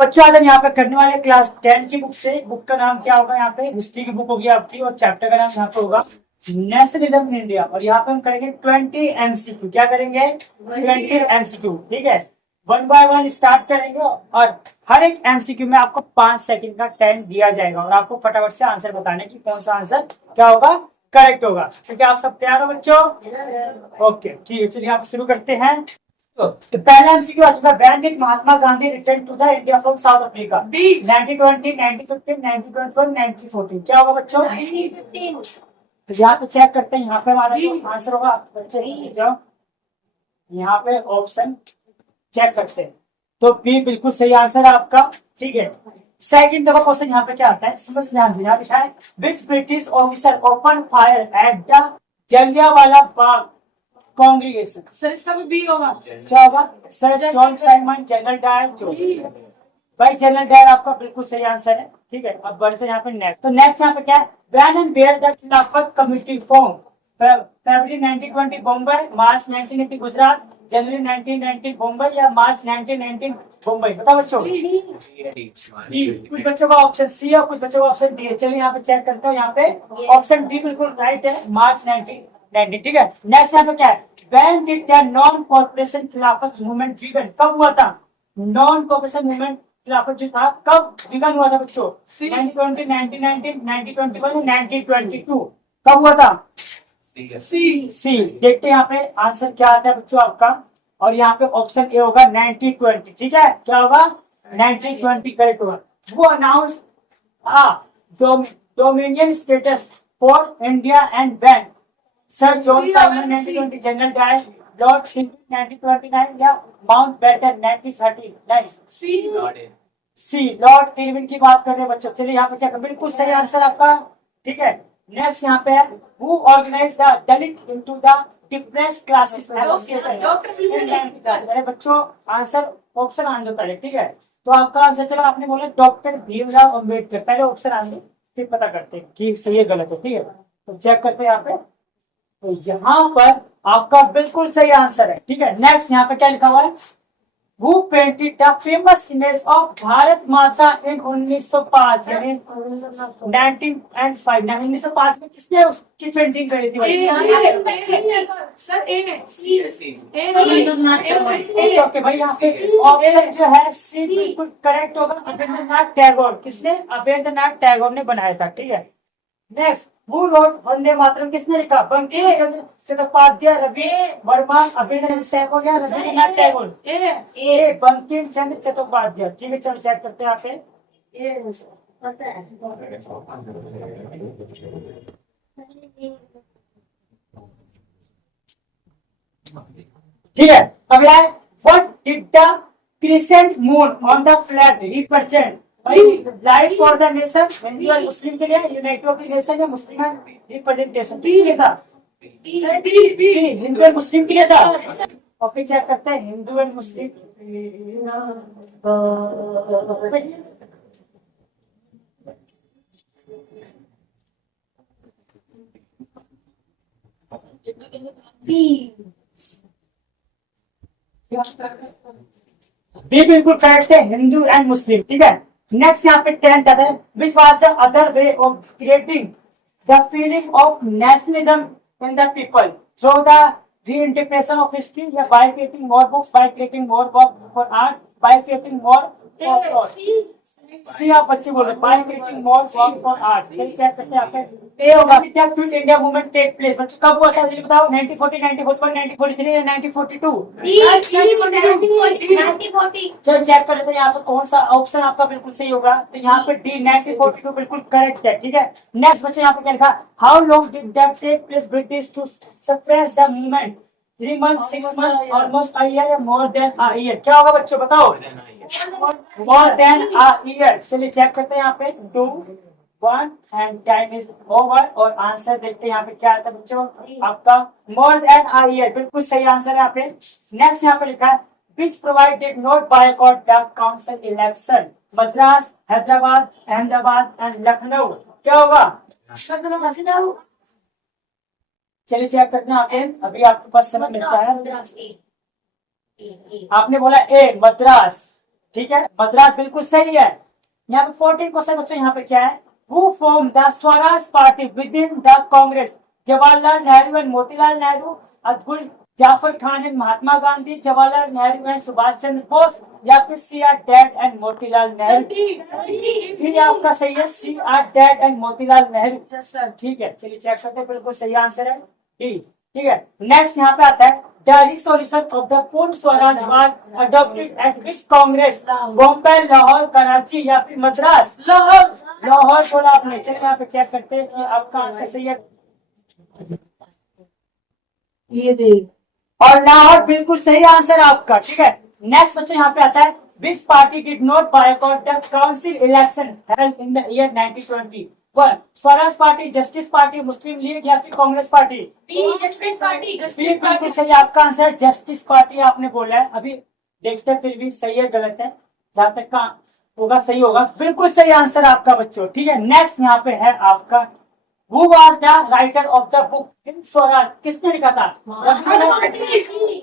बच्चों आज हम यहाँ पे करने वाले क्लास 10 की बुक से। बुक का नाम क्या होगा? यहाँ पे हिस्ट्री की बुक होगी आपकी, और चैप्टर का नाम यहाँ पे होगा नेशनलिज्म इन इंडिया। और यहाँ पे हम करेंगे 20 एमसीक्यू। क्या करेंगे? 20 एमसीक्यू। ठीक है, वन बाय वन स्टार्ट करेंगे, और हर एक एमसीक्यू में आपको 5 सेकंड का टाइम दिया जाएगा, और आपको फटाफट से आंसर बताने की कौन सा आंसर क्या होगा, करेक्ट होगा। ठीक है, आप सब तैयार हो बच्चों? ओके ठीक है, चलिए आप शुरू करते हैं। तो पहला एमसीक्यू आ चुका, when did Mahatma Gandhi return to the India from South Africa? B 1920, 1915, 1921, 1914। क्या होगा बच्चों? 1915। तो यहाँ पे चेक करते हैं, यहाँ पे हमारा जो आंसर होगा, बच्चे जाओ यहाँ पे ऑप्शन चेक करते हैं। तो बी बिल्कुल सही आंसर है आपका। ठीक है, सेकंड देखो क्वेश्चन यहाँ पे क्या आता है, समझ ध्यान से। यहाँ लिखा है which British officer open fire at the Jallianwala Bagh congregation? Sir इसका भी बी होगा। क्या होगा sir? John Simon, General Dyer. भाई जनरल डायर आपका बिल्कुल सही आंसर है। ठीक है, अब बढ़ते हैं यहाँ पे नेक्स्ट। तो नेक्स्ट यहाँ पे क्या है, व्हेन एंड वेयर द खिलाफत कमिटी फॉर्म? फरवरी 1920 बम्बई, मार्च 1980 गुजरात, जनवरी 1919 बम्बई, या मार्च 1919 बम्बई? बताओ बच्चों। कुछ बच्चों का ऑप्शन सी है, कुछ बच्चों का ऑप्शन डी है। चलिए यहाँ पे चेक करते हो, यहाँ पे ऑप्शन डी बिल्कुल राइट है, मार्च 1919। ठीक है, नेक्स्ट यहाँ पे क्या है, when did the non corporation खिलाफत मूवमेंट बिगन? कब हुआ था नॉन कॉर्पोरेशन मूवमेंट खिलाफत जो था, कब बिगन हुआ था बच्चों? 1920, 1919, 1921, 1922। कब हुआ था? सी। देखते हैं यहाँ पे आंसर क्या आता है बच्चों आपका, और यहाँ पे ऑप्शन ए होगा 1920। ठीक है, क्या होगा? 1920 करेक्ट होगा। वो announce dominion status for India and when? Sir John Simon 1920, General Dyer, Lord Irwin 1929, या Mountbatten 1939? C Lord Irwin की बात कर रहे हैं बच्चों। चलिए यहाँ पे चेक, बिल्कुल सही आंसर आपका। ठीक है, नेक्स्ट यहाँ पे है who organize the Dalit into the Depressed Classes Association? अरे बच्चों आंसर ऑप्शन आने दो पहले। ठीक है, तो आपका आंसर चलो, आपने बोला डॉक्टर भीमराव अम्बेडकर। पहले ऑप्शन आने दो, फिर पता करते हैं कि सही है गलत है। ठीक है, तो चेक करते हैं यहाँ पे। तो यहाँ पर आपका बिल्कुल सही आंसर है। ठीक है, नेक्स्ट यहाँ पे क्या लिखा हुआ है, Who painted the famous image of Bharat माता in 1905? यानी 1905 में किसने उसकी पेंटिंग करी थी? सर ए ओके भाई, यहाँ पे ऑप्शन जो है सी बिल्कुल करेक्ट होगा, अबेंद्रनाथ टैगोर। किसने? अबेंद्रनाथ टैगोर ने बनाया था। ठीक है, next who wrote Vande Mataram? किसने लिखा? बंकिम चंद्र चट्टोपाध्याय, रवि वर्मा, अभिनंदन टैगोर, या रविन्द्रनाथ टैगोर? ए बंकिम चंद्र चट्टोपाध्याय। ठीक है, चलो चेक करते हैं यहाँ पे। ठीक है, अगला है what did the crescent moon on the flag represent? भाई light for the nation, Hindu and Muslim के लिए, यूनाइटेड ऑफ द नेशन, या मुस्लिम रिप्रेजेंटेशन? किसके लिए था? हिंदू एंड मुस्लिम के लिए था। ओके चेक करते हैं, हिंदू एंड मुस्लिम। बी बिल्कुल करेक्ट है, हिंदू एंड मुस्लिम। ठीक है, नेक्स्ट यहाँ पे 10th आता है, which was the other way of creating the feeling of nationalism in the people through the reinterpretation of history, या by creating more books, by creating more work for art, by creating more folklore? सी आप बच्चे बोल रहे, by creating more work for art। चलिए check करते हैं यहाँ पे। ए होगा जब Quit India Movement take place. बच्चों कब हुआ था ये बताओ? 1940, 1941, 1943 या 1942? चलो चेक कर लेते हैं यहाँ पे कौन सा ऑप्शन आपका बिल्कुल सही होगा। तो यहाँ पे डी 1942 बिल्कुल करेक्ट है। ठीक है, नेक्स्ट बच्चों यहाँ पे क्या लिखा, how long did that take place British to suppress the movement? 3 months, 6 months, almost a year, या मोर देन अ ईयर? क्या होगा बच्चों बताओ? More than a year. चलिए चेक करते हैं यहाँ पे 2, 1 एंड टाइम इज ओवर, और आंसर देखते हैं यहाँ पे क्या आता है बच्चों आपका, मोर देन अ ईयर। बिल्कुल सही आंसर है यहाँ पे। नेक्स्ट यहाँ पे लिखा है which provided not boycott the council election? Madras, Hyderabad, Ahmedabad and Lucknow? क्या होगा? चलिए चेक करते हैं यहाँ पे, अभी आपके पास समय मिलता है। आपने बोला ए मद्रास, ठीक है, मद्रास बिल्कुल सही है। यहाँ पे 14 क्वेश्चन बच्चों, यहाँ पे क्या है, who formed the Swaraj party within the Congress, Jawaharlal Nehru and Motilal Nehru, Abdul Jaffar Khan and Mahatma Gandhi, Jawaharlal Nehru and Subhash Chandra Bose, या फिर C R Das and Motilal Nehru. ये आपका सही है, C R Das and Motilal Nehru. ठीक है, चलिए चेक करते हैं, बिल्कुल सही आंसर है डी। ठीक है, नेक्स्ट यहाँ पे आता है, द रिसोल्यूशन ऑफ द पूर्ण स्वराज वाज अडॉप्टेड एट विच कांग्रेस, बॉम्बे, लाहौर, कराची या फिर मद्रास। लाहौर, लाहौर बोला आपने। चलिए यहाँ पे चेक करते हैं कि आपका आंसर सही है, ये देख, और लाहौर बिल्कुल सही आंसर आपका। ठीक है, नेक्स्ट बच्चों यहाँ पे आता है, विच party did not boycott the council election held in the year 1920। One, Swaraj party, justice party, Muslim league या फिर कांग्रेस पार्टी। Justice party. बिल्कुल सही आपका आंसर है, जस्टिस पार्टी आपने बोला है। अभी देखते हैं फिर भी सही है गलत है, जहां तक का होगा सही होगा। बिल्कुल सही आंसर आपका बच्चों। ठीक है, नेक्स्ट यहाँ पे है आपका, Who was the writer of the book Hind Swaraj, किसने लिखा था?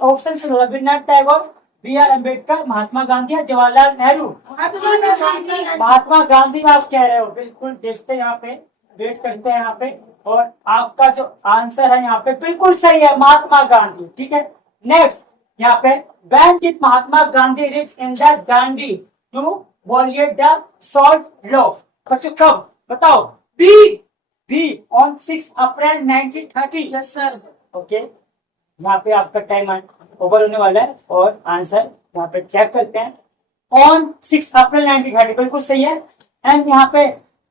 ऑप्शन सुनो, रविन्द्रनाथ टैगोर, बी आर अम्बेडकर, महात्मा गांधी या जवाहरलाल नेहरू। महात्मा गांधी आप कह रहे हो, बिल्कुल देखते हैं यहाँ पे, वेट करते हैं यहाँ पे, और आपका जो आंसर है यहाँ पे बिल्कुल सही है, महात्मा गांधी। ठीक है, नेक्स्ट यहाँ पे, when did Mahatma Gandhi reach in the Dandi to violate the salt law? बच्चों कब बताओ? Be on 6 April 1930। Yes sir. Okay, यहाँ पे आपका टाइम ओवर होने वाला है, और आंसर यहाँ पे चेक करते हैं। ऑन 6 अप्रैल 1930 बिल्कुल सही है। एंड यहाँ पे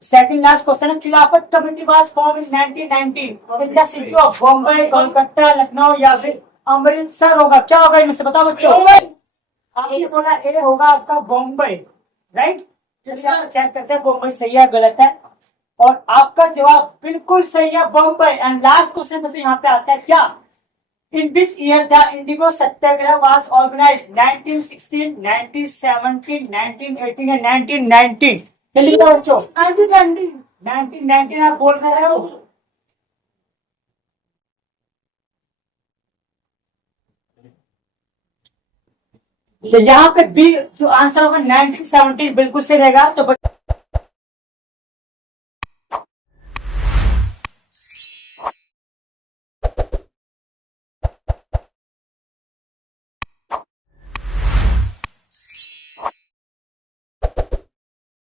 सेकंड लास्ट क्वेश्चन है, खिलाफत committee was form in 1919 in the city of Bombay, Kolkata, Lucknow या फिर अमृतसर होगा। क्या होगा इनमें से बताओ बच्चों? आपने बोला ए होगा आपका बॉम्बे, राइट? चेक करते हैं बॉम्बे सही है गलत है, और आपका जवाब बिल्कुल सही है, बॉम्बे। एंड लास्ट क्वेश्चन मतलब यहाँ पे आता है क्या, in this year the indigo satyagraha was organized, 1916, 1917, 1918 and 1919। चलिए बच्चों, 1919 आप बोल रहे हो। तो यहाँ पे बी जो आंसर होगा 1917 बिल्कुल सही रहेगा। तो